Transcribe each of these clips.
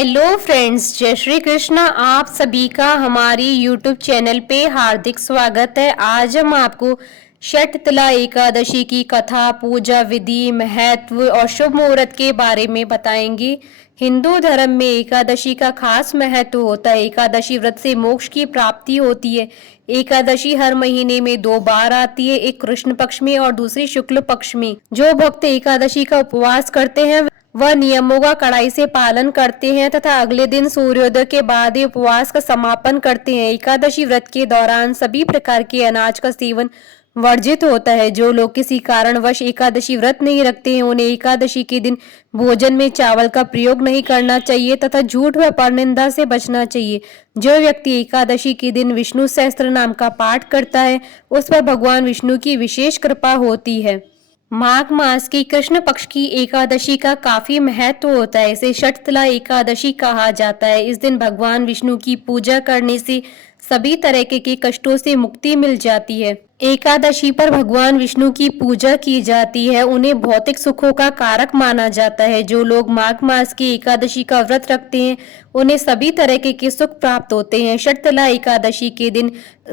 Hello friends, जय श्री कृष्ण। आप सभी का हमारी यूट्यूब चैनल पे हार्दिक स्वागत है। आज हम आपको षटतिला एकादशी की कथा, पूजा विधि, महत्व और शुभ मुहूर्त के बारे में बताएंगे। हिंदू धर्म में एकादशी का खास महत्व होता है। एकादशी व्रत से मोक्ष की प्राप्ति होती है। एकादशी हर महीने में 2 बार आती है, एक कृष्ण पक्ष में और दूसरी शुक्ल पक्ष में। जो भक्त एकादशी का उपवास करते हैं वह नियमों का कड़ाई से पालन करते हैं तथा अगले दिन सूर्योदय के बाद ही उपवास का समापन करते हैं। एकादशी व्रत के दौरान सभी प्रकार के अनाज का सेवन वर्जित होता है। जो लोग किसी कारणवश एकादशी व्रत नहीं रखते हैं उन्हें एकादशी के दिन भोजन में चावल का प्रयोग नहीं करना चाहिए तथा झूठ व परनिंदा से बचना चाहिए। जो व्यक्ति एकादशी के दिन विष्णु सहस्त्र नाम का पाठ करता है उस पर भगवान विष्णु की विशेष कृपा होती है। माघ मास की कृष्ण पक्ष की एकादशी का काफी महत्व होता है। इसे षटतिला एकादशी कहा जाता है। इस दिन भगवान विष्णु की पूजा करने से सभी तरह के कष्टों से मुक्ति मिल जाती है। एकादशी पर भगवान विष्णु की पूजा की जाती है। उन्हें भौतिक सुखों का कारक माना जाता है। जो लोग माघ मास की एकादशी का व्रत रखते हैं उन्हें सभी तरह के सुख प्राप्त होते हैं। षटतिला एकादशी के दिन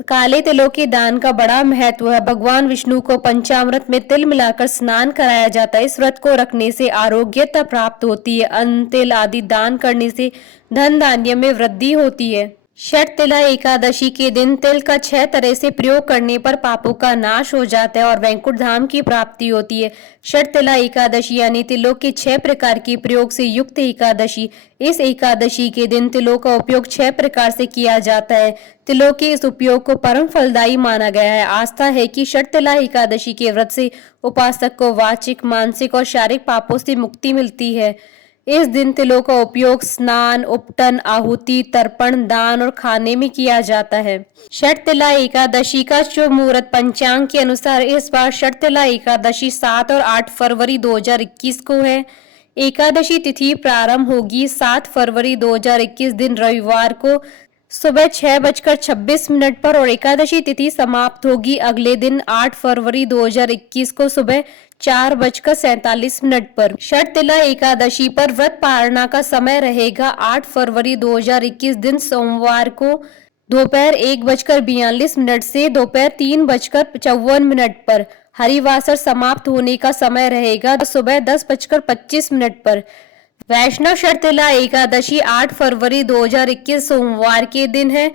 काले तिलों के दान का बड़ा महत्व है। भगवान विष्णु को पंचामृत में तिल मिलाकर स्नान कराया जाता है। इस व्रत को रखने से आरोग्यता प्राप्त होती है। अन्न, तिल आदि दान करने से धन धान्य में वृद्धि होती है। षटतिला एकादशी के दिन तिल का 6 तरह से प्रयोग करने पर पापों का नाश हो जाता है और वैकुंठ धाम की प्राप्ति होती है। षटतिला एकादशी यानी तिलों के 6 प्रकार के प्रयोग से युक्त एकादशी। इस एकादशी के दिन तिलों का उपयोग 6 प्रकार से किया जाता है। तिलों के इस उपयोग को परम फलदायी माना गया है। आस्था है कि षटतिला एकादशी के व्रत से उपासक को वाचिक, मानसिक और शारीरिक पापों से मुक्ति मिलती है। इस दिन तिलों का उपयोग स्नान, उपटन, आहुति, तर्पण, दान और खाने में किया जाता है। षटतिला एकादशी का शुभ मुहूर्त पंचांग के अनुसार इस बार षटतिला एकादशी 7 और 8 फरवरी 2021 को है। एकादशी तिथि प्रारंभ होगी 7 फरवरी 2021 दिन रविवार को सुबह 6:26 पर और एकादशी तिथि समाप्त होगी अगले दिन 8 फरवरी 2021 को सुबह 4:47 पर। षटतिला एकादशी पर व्रत पारणा का समय रहेगा 8 फरवरी 2021 दिन सोमवार को दोपहर 1:42 से दोपहर 3:54 पर। हरिवासर समाप्त होने का समय रहेगा सुबह 10:25 पर। वैष्णव षटतिला एकादशी 8 फरवरी 2021 सोमवार के दिन है।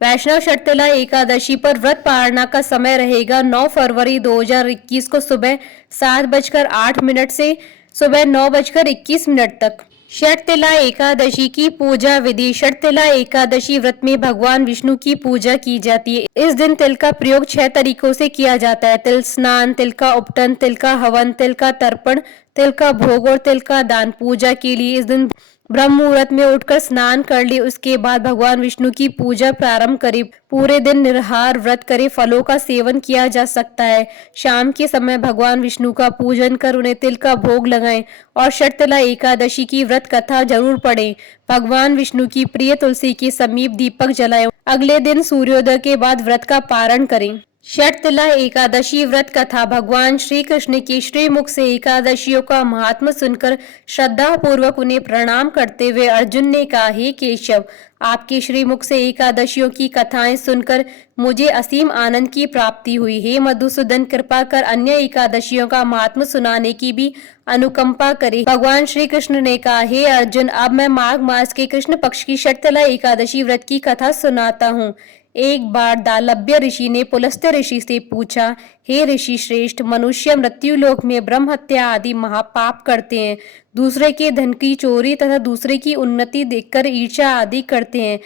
वैष्णव षटतिला एकादशी पर व्रत पारणा का समय रहेगा 9 फरवरी 2021 को सुबह 7:08 से सुबह 9:21 तक। षटतिला एकादशी की पूजा विधि। षटतिला एकादशी व्रत में भगवान विष्णु की पूजा की जाती है। इस दिन तिल का प्रयोग 6 तरीकों से किया जाता है। तिल स्नान, तिल का उपटन, तिल का हवन, तिल का तर्पण, तिल का भोग और तिल का दान। पूजा के लिए इस दिन ब्रह्म मुहूर्त में उठकर स्नान कर ले, उसके बाद भगवान विष्णु की पूजा प्रारंभ करे। पूरे दिन निराहार व्रत करे। फलों का सेवन किया जा सकता है। शाम के समय भगवान विष्णु का पूजन कर उन्हें तिल का भोग लगाएं और षटतिला एकादशी की व्रत कथा जरूर पढ़ें। भगवान विष्णु की प्रिय तुलसी के समीप दीपक जलाएं। अगले दिन सूर्योदय के बाद व्रत का पारण करें। षटतिला एकादशी व्रत कथा। भगवान श्री कृष्ण के श्रीमुख से एकादशियों का महात्म सुनकर श्रद्धा पूर्वक उन्हें प्रणाम करते हुए अर्जुन ने कहा, हे केशव, आपके श्रीमुख से एकादशियों की कथाएं सुनकर मुझे असीम आनंद की प्राप्ति हुई। हे मधुसूदन, कृपा कर अन्य एकादशियों का महात्म सुनाने की भी अनुकंपा करे। भगवान श्री कृष्ण ने कहा, हे अर्जुन, अब मैं माघ मास के कृष्ण पक्ष की षटतिला एकादशी व्रत की कथा सुनाता हूँ। एक बार दालभ्य ऋषि ने पुलस्त्य ऋषि से पूछा, हे ऋषि श्रेष्ठ, मनुष्य मृत्यु लोक में ब्रह्म हत्या आदि महापाप करते हैं। दूसरे के धन की चोरी तथा दूसरे की उन्नति देखकर ईर्ष्या आदि करते हैं।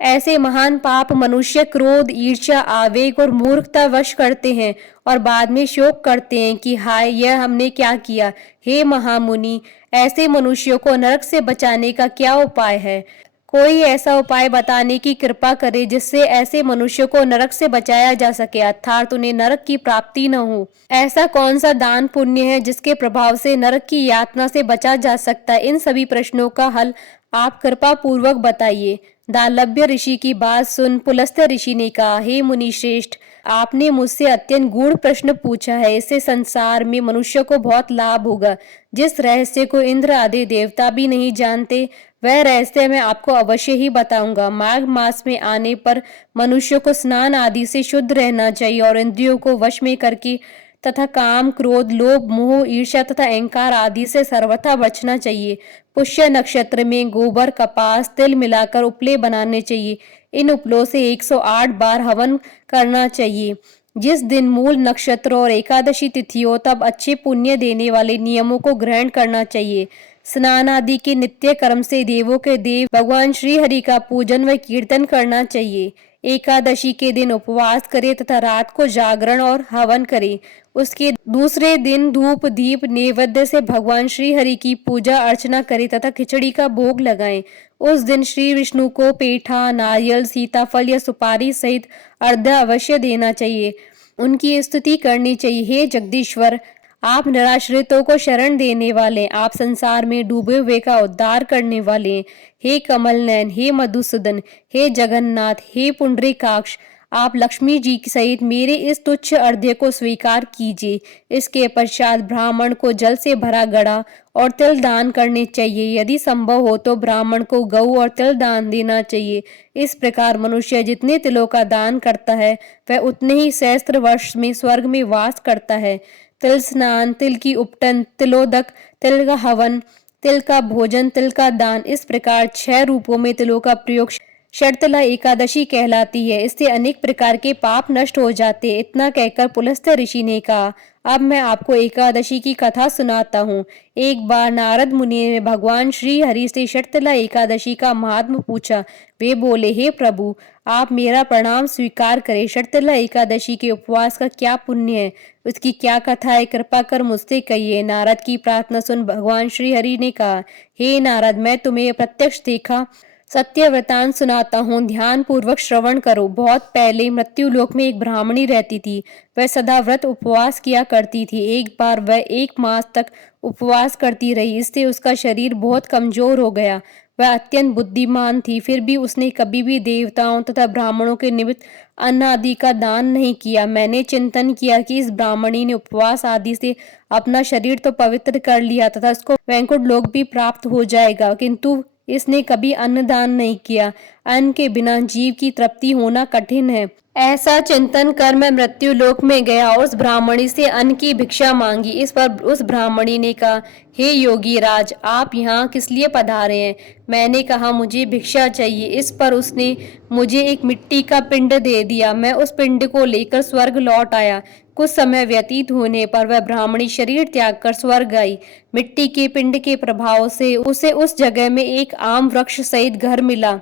ऐसे महान पाप मनुष्य क्रोध, ईर्ष्या, आवेग और मूर्खता वश करते हैं और बाद में शोक करते हैं कि हाय, यह हमने क्या किया। हे महामुनि, ऐसे मनुष्यों को नरक से बचाने का क्या उपाय है? कोई ऐसा उपाय बताने की कृपा करे जिससे ऐसे मनुष्यों को नरक से बचाया जा सके, अर्थात उन्हें नरक की प्राप्ति न हो। ऐसा कौन सा दान पुण्य है जिसके प्रभाव से नरक की यातना से बचा जा सकता है? इन सभी प्रश्नों का हल आप कृपा पूर्वक बताइए। दालभ्य ऋषि की बात सुन पुलस्त्य ऋषि ने कहा, हे मुनि श्रेष्ठ, आपने मुझसे अत्यंत गूढ़ प्रश्न पूछा है, इससे संसार में मनुष्य को बहुत लाभ होगा। जिस रहस्य को इंद्र आदि देवता भी नहीं जानते, वह रहस्य मैं आपको अवश्य ही बताऊंगा। माघ मास में आने पर मनुष्य को स्नान आदि से शुद्ध रहना चाहिए और इंद्रियों को वश में करके तथा काम, क्रोध, लोभ, मोह, ईर्ष्या तथा अहंकार आदि से सर्वथा बचना चाहिए। पुष्य नक्षत्र में गोबर, कपास, तिल मिलाकर उपले बनाने चाहिए। इन उपलों से 108 बार हवन करना चाहिए। जिस दिन मूल नक्षत्र और एकादशी तिथि हो, तब अच्छे पुण्य देने वाले नियमों को ग्रहण करना चाहिए। स्नान आदि के नित्य कर्म से देवों के देव भगवान श्री हरि का पूजन व कीर्तन करना चाहिए। एकादशी के दिन उपवास करें तथा रात को जागरण और हवन करें। उसके दूसरे दिन धूप दीप नैवेद्य से भगवान श्री हरि की पूजा अर्चना करें तथा खिचड़ी का भोग लगाएं। उस दिन श्री विष्णु को पेठा, नारियल, सीताफल या सुपारी सहित अर्घ्य अवश्य देना चाहिए। उनकी स्तुति करनी चाहिए। हे जगदीश्वर, आप निराश्रितों को शरण देने वाले, आप संसार में डूबे हुए का उद्धार करने वाले। हे कमल नयन, हे मधुसूदन, हे जगन्नाथ, हे पुंडरीकाक्ष, आप लक्ष्मी जी सहित मेरे इस तुच्छ अर्घ्य को स्वीकार कीजिए। इसके पश्चात ब्राह्मण को जल से भरा घड़ा और तिल दान करने चाहिए। यदि संभव हो तो ब्राह्मण को गऊ और तिल दान देना चाहिए। इस प्रकार मनुष्य जितने तिलों का दान करता है, वह उतने ही सहस्त्र वर्ष में स्वर्ग में वास करता है। तिल स्नान, तिल की उपटन, तिलोदक, तिल का हवन, तिल का भोजन, तिल का दान, इस प्रकार 6 रूपों में तिलों का प्रयोग शर्तला एकादशी कहलाती है। इससे अनेक प्रकार के पाप नष्ट हो जाते। इतना कहकर पुलस्त्य ऋषि ने कहा, अब मैं आपको एकादशी की कथा सुनाता हूँ। एक बार नारद मुनि ने भगवान श्री हरि से शर्तला एकादशी का महात्म पूछा। वे बोले, हे प्रभु, आप मेरा प्रणाम स्वीकार करें। शर्तला एकादशी के उपवास का क्या पुण्य है, उसकी क्या कथा है, कृपा कर मुझसे कहिए। नारद की प्रार्थना सुन भगवान श्री हरि ने कहा, हे नारद, मैं तुम्हें प्रत्यक्ष देखा सत्य वृतांत सुनाता हूँ, ध्यान पूर्वक श्रवण करो। बहुत पहले मृत्युलोक में एक ब्राह्मणी रहती थी। वह सदा व्रत उपवास किया करती थी। एक बार वह 1 मास तक उपवास करती रही। इससे उसका शरीर बहुत कमजोर हो गया। वह अत्यंत बुद्धिमान थी, फिर भी उसने कभी भी देवताओं तथा ब्राह्मणों के निमित्त अन्न आदि का दान नहीं किया। मैंने चिंतन किया कि इस ब्राह्मणी ने उपवास आदि से अपना शरीर तो पवित्र कर लिया तथा उसको वैकुंठ लोक भी प्राप्त हो जाएगा, किंतु इसने कभी अन्नदान नहीं किया। अन्न के बिना जीव की तृप्ति होना कठिन है। ऐसा चिंतन कर मैं मृत्यु लोक में गया और उस ब्राह्मणी से अन्न की भिक्षा मांगी। इस पर उस ब्राह्मणी ने कहा, हे योगी राज, आप यहाँ किस लिए पधारे हैं? मैंने कहा, मुझे भिक्षा चाहिए। इस पर उसने मुझे एक मिट्टी का पिंड दे दिया। मैं उस पिंड को लेकर स्वर्ग लौट आया। कुछ समय व्यतीत होने पर वह ब्राह्मणी शरीर त्याग कर स्वर्ग आई। मिट्टी के पिंड के प्रभाव से उसे उस जगह में एक आम वृक्ष सहित घर मिला,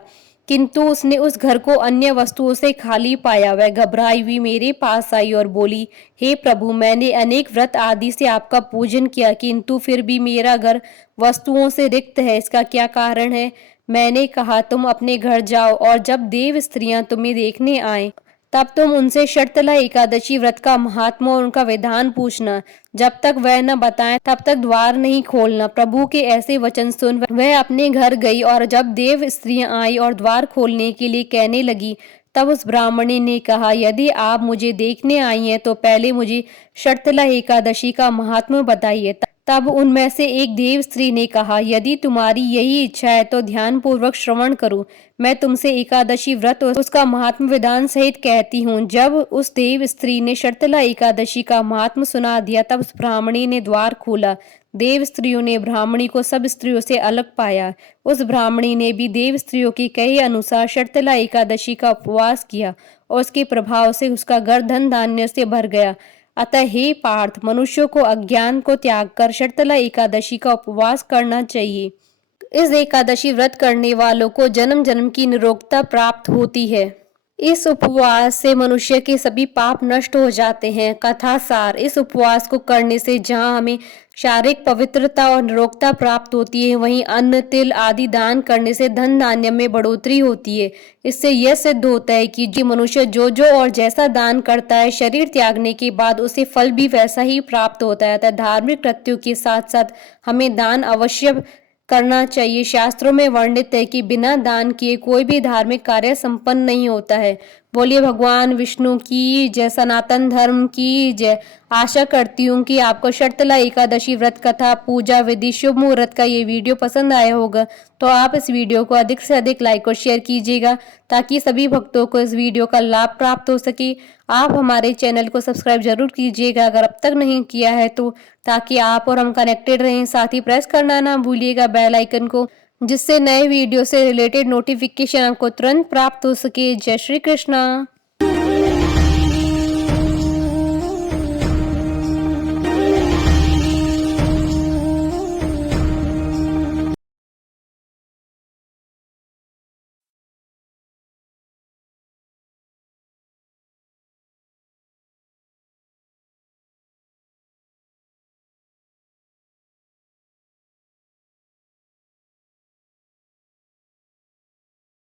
किंतु उसने उस घर को अन्य वस्तुओं से खाली पाया। वह घबराई हुई मेरे पास आई और बोली, हे प्रभु, मैंने अनेक व्रत आदि से आपका पूजन किया, किंतु फिर भी मेरा घर वस्तुओं से रिक्त है। इसका क्या कारण है? मैंने कहा, तुम अपने घर जाओ और जब देव स्त्रियां तुम्हें देखने आए, तब तुम उनसे शर्तला एकादशी व्रत का महात्मा और उनका विधान पूछना। जब तक वह न बताएं, तब तक द्वार नहीं खोलना। प्रभु के ऐसे वचन सुन वह अपने घर गई और जब देव स्त्रियां आई और द्वार खोलने के लिए कहने लगी, तब उस ब्राह्मणी ने कहा, यदि आप मुझे देखने आई हैं तो पहले मुझे शर्तला एकादशी का महात्मा बताइए। तब उनमें से एक देव स्त्री ने कहा, यदि तुम्हारी यही इच्छा है तो ध्यान पूर्वक श्रवण करो। मैं तुमसे एकादशी व्रत और उसका महात्म विधान सहित कहती हूँ। जब उस देव स्त्री ने शर्तला एकादशी का महात्म सुना दिया, तब उस ब्राह्मणी ने द्वार खोला। देव स्त्रियों ने ब्राह्मणी को सब स्त्रियों से अलग पाया। उस ब्राह्मणी ने भी देव स्त्रियों के कहे अनुसार शर्तला एकादशी का उपवास किया और उसके प्रभाव से उसका घर धन धान्य से भर गया। अतः हे पार्थ, मनुष्यों को अज्ञान को त्याग कर शर्तला एकादशी का उपवास करना चाहिए। इस एकादशी व्रत करने वालों को जन्म जन्म की निरोगता प्राप्त होती है। इस उपवास से मनुष्य के सभी पाप नष्ट हो जाते हैं। कथा सार, इस उपवास को करने से जहाँ हमें शारीरिक पवित्रता और निरोगता प्राप्त होती है, वहीं अन्न, तिल आदि दान करने से धन धान्य में बढ़ोतरी होती है। इससे यह सिद्ध होता है कि जो मनुष्य जो जो और जैसा दान करता है, शरीर त्यागने के बाद उसे फल भी वैसा ही प्राप्त होता है। अतः धार्मिक कृत्यों के साथ साथ हमें दान अवश्य करना चाहिए। शास्त्रों में वर्णित है कि बिना दान किए कोई भी धार्मिक कार्य संपन्न नहीं होता है। बोलिए भगवान विष्णु की जय, सनातन धर्म की जय। आशा करती हूँ कि आपको शर्तला एकादशी व्रत कथा पूजा विधि शुभ मुहूर्त का ये वीडियो पसंद आया होगा। तो आप इस वीडियो को अधिक से अधिक लाइक और शेयर कीजिएगा ताकि सभी भक्तों को इस वीडियो का लाभ प्राप्त हो सके। आप हमारे चैनल को सब्सक्राइब जरूर कीजिएगा अगर अब तक नहीं किया है तो, ताकि आप और हम कनेक्टेड रहें। साथ ही प्रेस करना ना भूलिएगा बेल आइकन को, जिससे नए वीडियो से रिलेटेड नोटिफिकेशन आपको तुरंत प्राप्त हो सके। जय श्री कृष्णा।